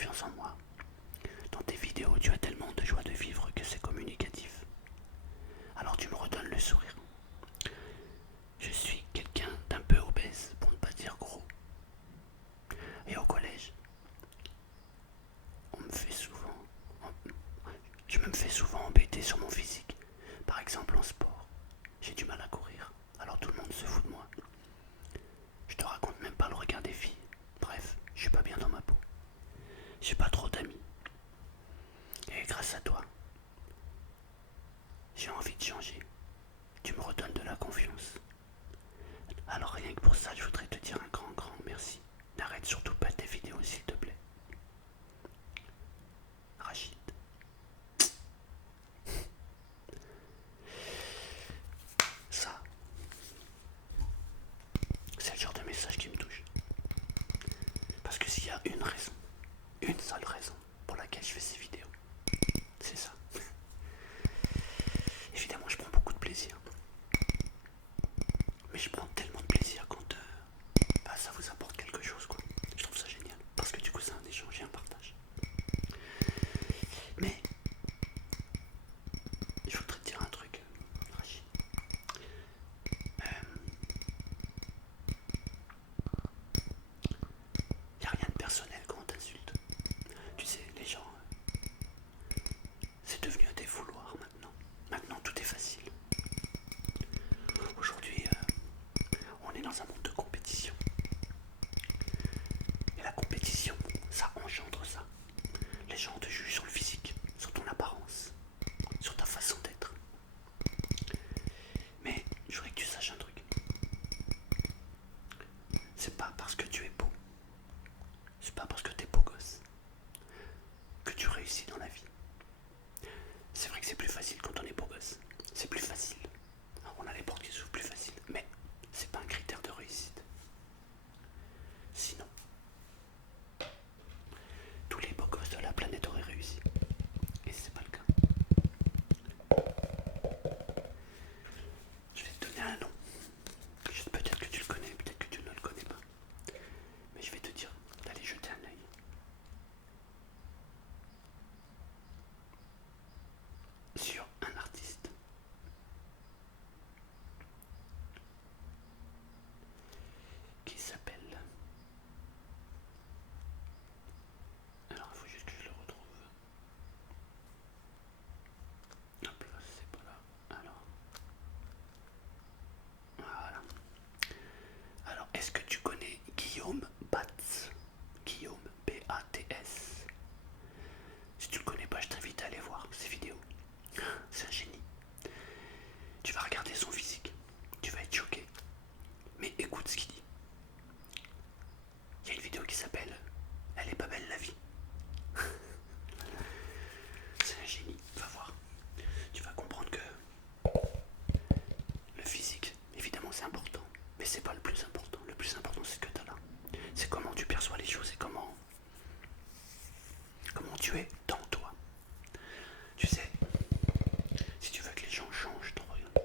confiance en moi. Dans tes vidéos, tu as tellement de joie de vivre que c'est communicatif. Alors tu me redonnes le sourire. Je suis quelqu'un d'un peu obèse, pour ne pas dire gros. Et au collège, on me fait souvent, je me fais souvent embêter sur mon physique. Par exemple en sport, j'ai du mal à courir, alors tout le monde se fout de moi. Je te raconte même pas le regard des filles. Bref, je suis pas bien dans ma peau. J'ai pas trop d'amis. Et grâce à toi, j'ai envie de changer. Tu me redonnes de la confiance. Alors rien que pour ça, je voudrais te dire un grand merci. N'arrête surtout pas tes vidéos s'il te plaît. Rachid. Ça, c'est le genre de message qui me touche. Parce que s'il y a une raison, une seule raison pour laquelle je fais ces vidéos, c'est ça. Évidemment, je prends beaucoup de plaisir. Mais je prends tellement de plaisir quand ça vous apporte quelque chose, quoi. Je trouve ça génial. Parce que du coup, c'est un échange et un partage. Mais, je voudrais te dire un truc, Rachid. Y a rien de personnel quand on t'insulte. Tu sais, les gens, c'est devenu un défouloir maintenant. Maintenant, tout est facile. Aujourd'hui, on est dans un monde de compétition. Et la compétition, ça engendre ça. Les gens te jugent sur le physique, sur ton apparence, sur ta façon d'être. Mais je voudrais que tu saches un truc. C'est pas parce que tu es beau, c'est pas parce que t'es beau gosse que tu réussis dans la vie. C'est vrai que c'est plus facile quand on est beau gosse. C'est plus facile. On a les portes qui s'ouvrent plus facile. Mais c'est pas un critère de réussite. Sinon, tous les beaux gosses de la planète auraient réussi. Et c'est pas le cas. Je vais te donner un nom. Peut-être que tu le connais, peut-être que tu ne le connais pas. Mais je vais te dire d'aller jeter un œil sur un artiste qui s'appelle... Alors il faut juste que je le retrouve. Hop là, c'est pas là. Alors, voilà. Alors, est-ce que tu connais Guillaume Batz? Guillaume B-A-T-S. Si tu le connais pas, je t'invite à aller voir ses vidéos. C'est un génie. Tu vas regarder son physique. Tu vas être choqué. Mais écoute ce qu'il dit. Il y a une vidéo qui s'appelle Elle est pas belle la vie. C'est un génie. Va voir. Tu vas comprendre que le physique, évidemment, c'est important. Mais c'est pas le plus important. Le plus important, c'est ce que tu as là. C'est comment tu perçois les choses et comment tu es dans toi. Tu sais, si tu veux que les gens changent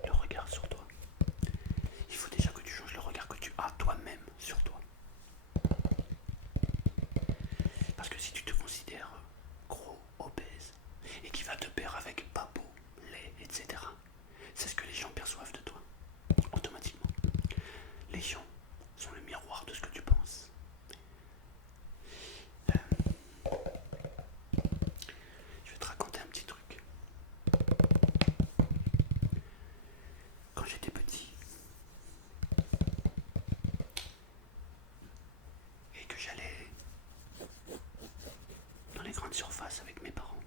le regard sur toi, il faut déjà que tu changes le regard que tu as toi-même sur toi. Parce que si tu te considères gros, obèse, et qui va de pair avec pas beau, laid, etc., c'est ce que les gens perçoivent de toi, automatiquement. Les gens sont le miroir de ce que tu penses. Je vais te raconter un petit truc. Quand j'étais petit, et que j'allais dans les grandes surfaces avec mes parents,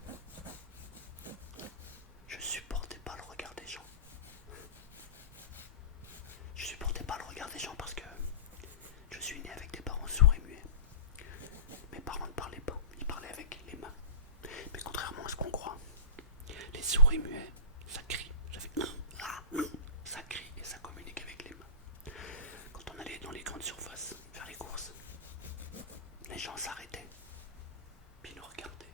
je supportais pas le regard des gens. Je supportais pas le regard des gens parce que je suis né avec des parents sourds et muets. Mes parents ne parlaient pas, ils parlaient avec les mains. Mais contrairement à ce qu'on croit, les sourds et muets, ça crie. Ça crie et ça communique avec les mains. Quand on allait dans les grandes surfaces faire les courses, les gens s'arrêtaient, puis nous regardaient.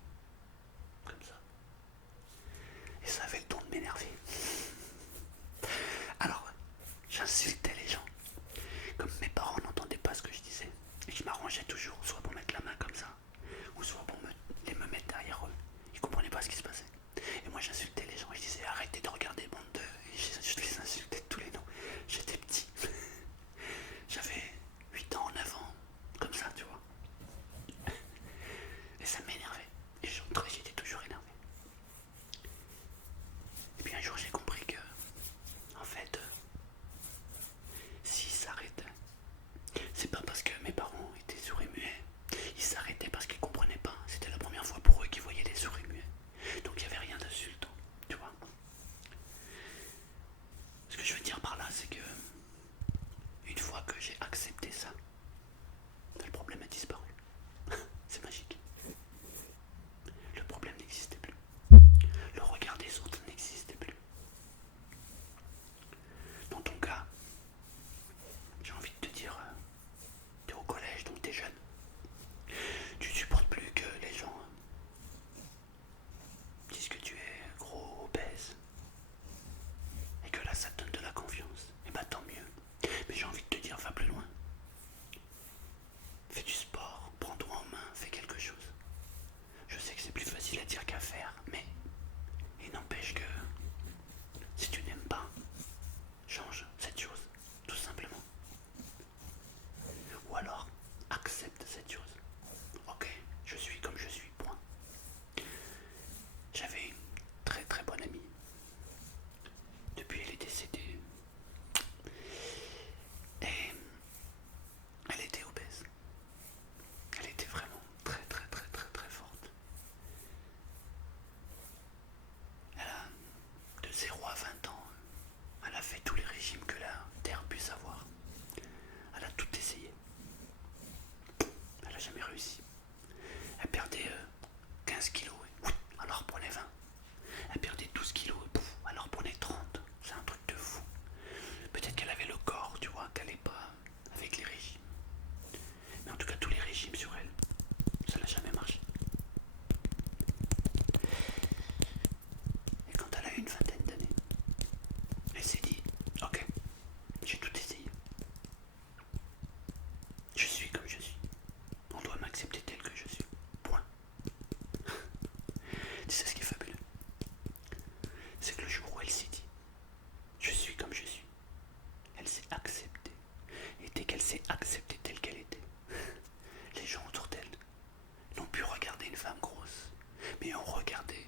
Mais on regardait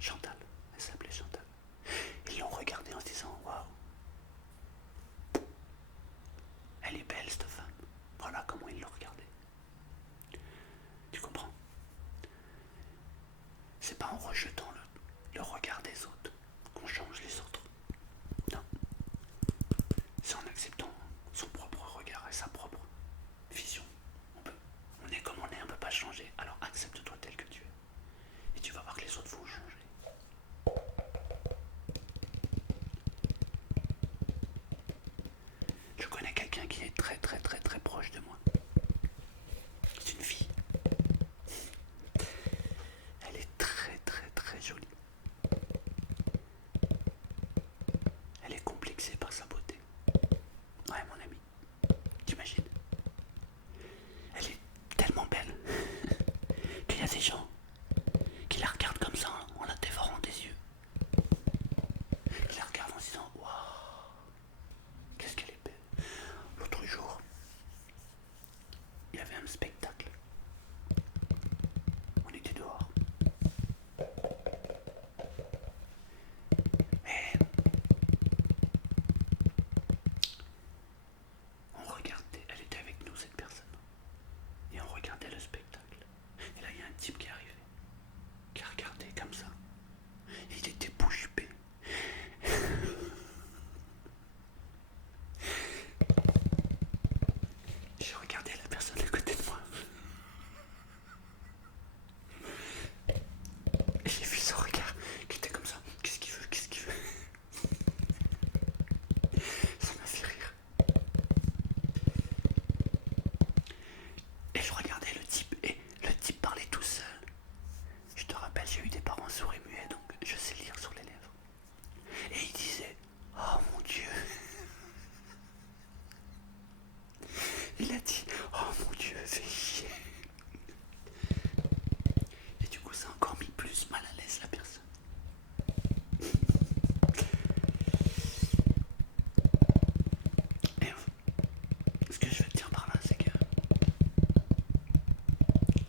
Chantal, elle s'appelait Chantal. Ils l'ont regardée en se disant waouh, elle est belle cette femme. Voilà comment ils l'ont regardée. Tu comprends? C'est pas en rejetant le regard des autres qu'on change les autres. Non. C'est en acceptant son propre regard et sa propre vision. On est comme on est, on ne peut pas changer. Alors accepte-toi tel que tu es. Et tu vas voir que les autres vont changer. Je connais quelqu'un qui est très très très très proche de moi. C'est une fille. Elle est très très très jolie. Elle est complexée par sa beauté. Ouais, mon ami. T'imagines? Elle est tellement belle qu'il y a des gens qui la regardent comme ça en la dévorant des yeux. Qui la regardent en se disant waouh, qu'est-ce qu'elle est belle. L'autre jour, il y avait un spectacle. On était dehors. Et on regardait, elle était avec nous cette personne. Et on regardait le spectacle. Et là il y a un type qui est arrivé, qui a regardé comme ça. Et il était bouche bée. J'ai regardé la personne à côté de moi. Et j'ai vu son regard qui était comme ça. Qu'est-ce qu'il veut? Qu'est-ce qu'il veut? Ça m'a fait rire. Et je regardais le type. Et le type parlait tout seul. Je te rappelle, j'ai eu des parents sourds et muets, donc je sais lire sur les lèvres. Et il disait oh mon Dieu. Il a dit oh mon Dieu, fais chier. Et du coup, ça a encore mis plus mal à l'aise la personne. Et ce que je veux te dire par là, c'est que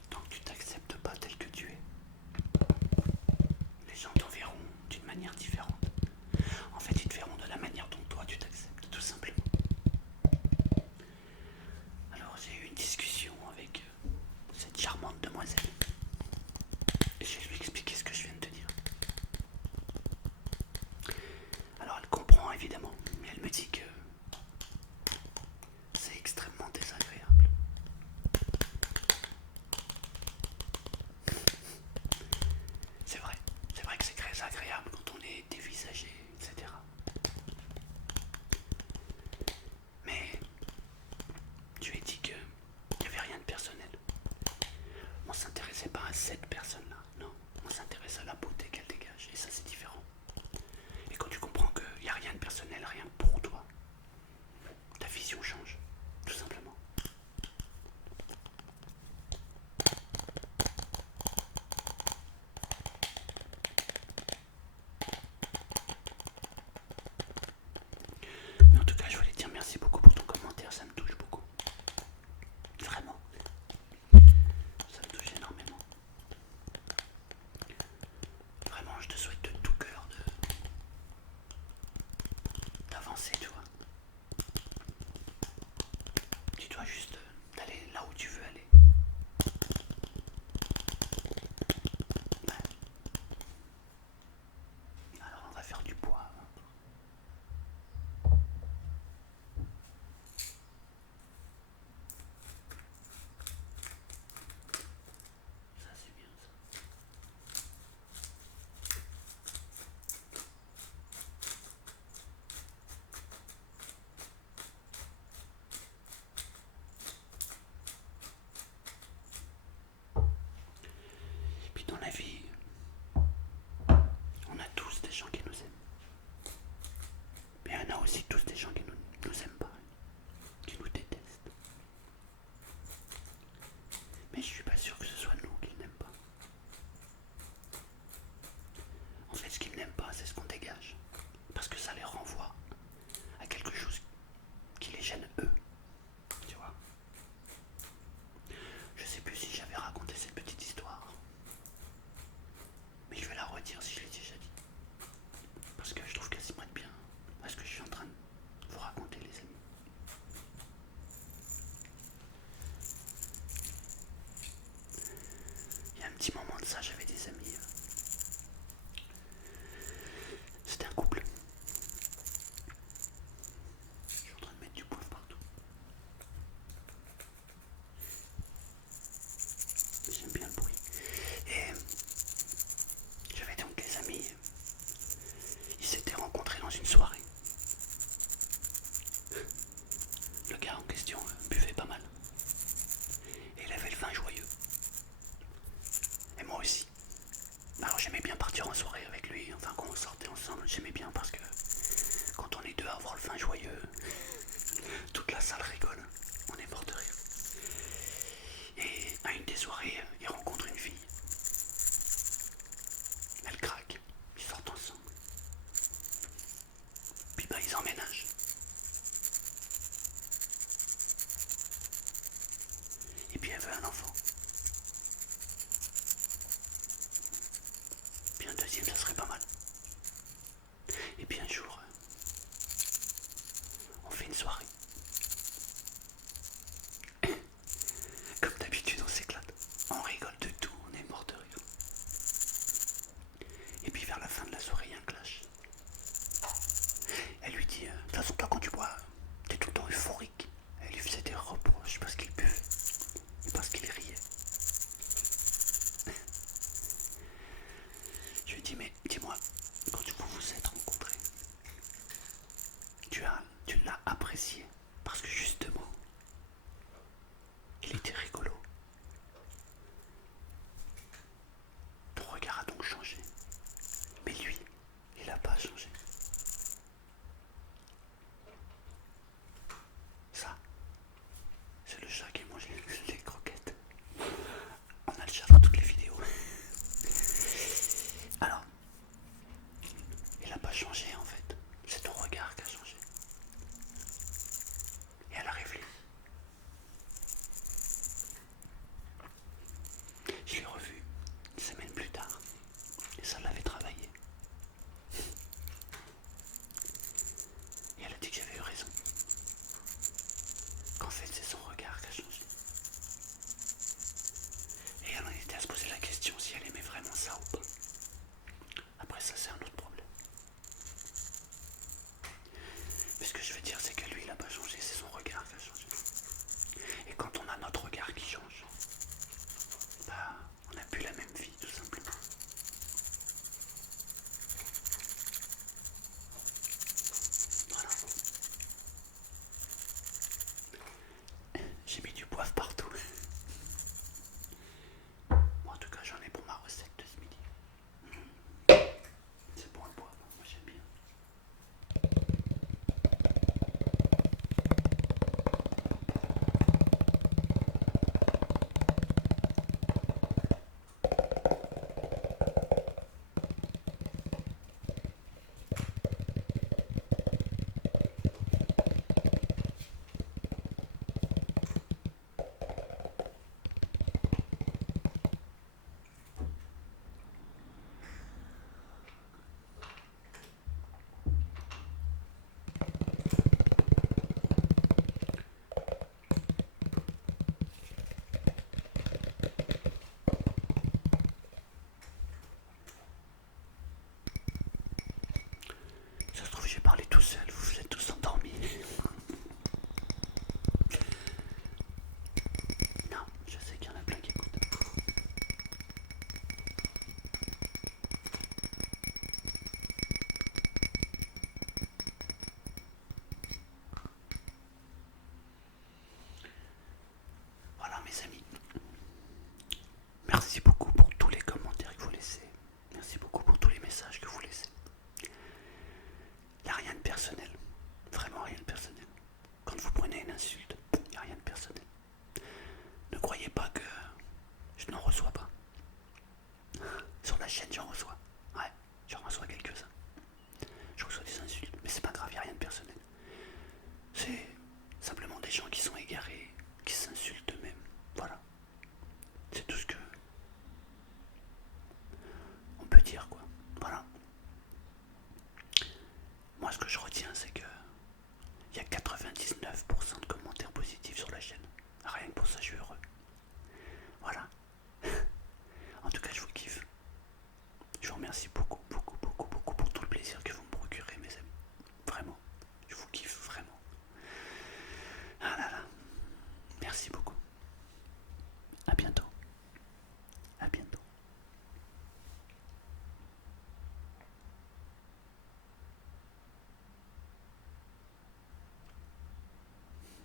tant que tu t'acceptes pas tel que tu es, les gens t'en verront d'une manière différente. En fait, ils te verront de la manière dont toi tu t'acceptes, tout simplement. Alors, j'ai eu une discussion avec cette charmante demoiselle. Et je vais lui expliquer ce que je viens de te dire. Alors, elle comprend évidemment, mais elle me dit que c'est extrêmement désagréable. C'est vrai que c'est très agréable quand on est dévisagé, etc. Mais tu as dit qu'il n'y avait rien de personnel. On s'intéressait pas à cette personne-là, non. On s'intéresse à la beauté qu'elle dégage, et ça c'est différent. Et quand tu comprends qu'il n'y a rien de personnel, rien pour toi, ta vision change, tout simplement. Mais en tout cas, je voulais te dire merci beaucoup pour ton commentaire, ça me touche beaucoup. Vraiment. Ça me touche énormément. Vraiment, je te souhaite de tout cœur d'avancer, tu vois. Tu dois juste d'aller là où tu veux aller. Ouais. Alors on va faire du bois. Ça c'est bien ça. Et puis dans la vie, on a tous des gens qui nous aiment. Mais il y en a aussi tous des gens qui nous aiment pas, qui nous détestent. Mais je suis pas sûr que ce soit nous qu'ils n'aiment pas. En fait, ce qu'ils n'aiment pas, c'est ce qu'on dégage. Parce que ça les renvoie à quelque chose qui les gêne eux. Tu vois. Je sais plus si j'avais raconté cette petite histoire. ensemble, j'aimais bien parce que quand on est deux à avoir le vin joyeux, toute la salle rigole, on est mort de rire. Et à une des soirées, ils rencontrent une fille. Elle craque, ils sortent ensemble. Puis bah ils emménagent. Et puis elle veut un enfant. Puis un deuxième, ça serait pas mal. Et puis un jour, on fait une soirée. Comme d'habitude, on s'éclate. On rigole de tout, on est mort de rire. Et puis vers la fin de la soirée, il y a un clash. Elle lui dit, de toute façon, toi quand tu bois, t'es tout le temps euphorique. Elle lui faisait des reproches parce qu'il buvait et parce qu'il riait. Je lui dis, mais dis-moi, quand vous vous êtes rencontrés, tu l'as apprécié parce que justement, il était rigolo. Ton regard a donc changé. Mais lui, il n'a pas changé. Ça, c'est le chat qui mange les croquettes. On a le chat dans toutes les vidéos. Alors, il n'a pas changé en fait. C'est ton regard qui a changé. Et elle a réfléchi. Je l'ai revu une semaine plus tard. Et ça l'avait travaillé. Et elle a dit que j'avais eu raison. Qu'en fait, c'est son regard qui a changé. Et elle en était à se poser la question si elle aimait vraiment ça ou pas. Après ça, c'est un autre problème. Mais ce que je veux dire, c'est que lui, il n'a pas changé, c'est son regard qui a changé. Et quand on a notre regard qui change, bah, on n'a plus la même vie, tout simplement. Voilà. J'ai mis du poivre partout. Moi, en tout cas, j'en ai pour ma recette de ce midi. C'est bon le poivre, moi j'aime bien. Ça se trouve, j'ai parlé tout seul, vous vous êtes tous endormis. Non, je sais qu'il y en a plein qui écoutent. Voilà mes amis. Merci beaucoup pour tous les commentaires que vous laissez. Merci beaucoup pour tous les messages que vous laissez. Il n'y a rien de personnel. Vraiment rien de personnel. Quand vous prenez une insulte, il n'y a rien de personnel. Ne croyez pas que je n'en reçois pas. Sur la chaîne, j'en reçois. Ouais, j'en reçois quelques-uns.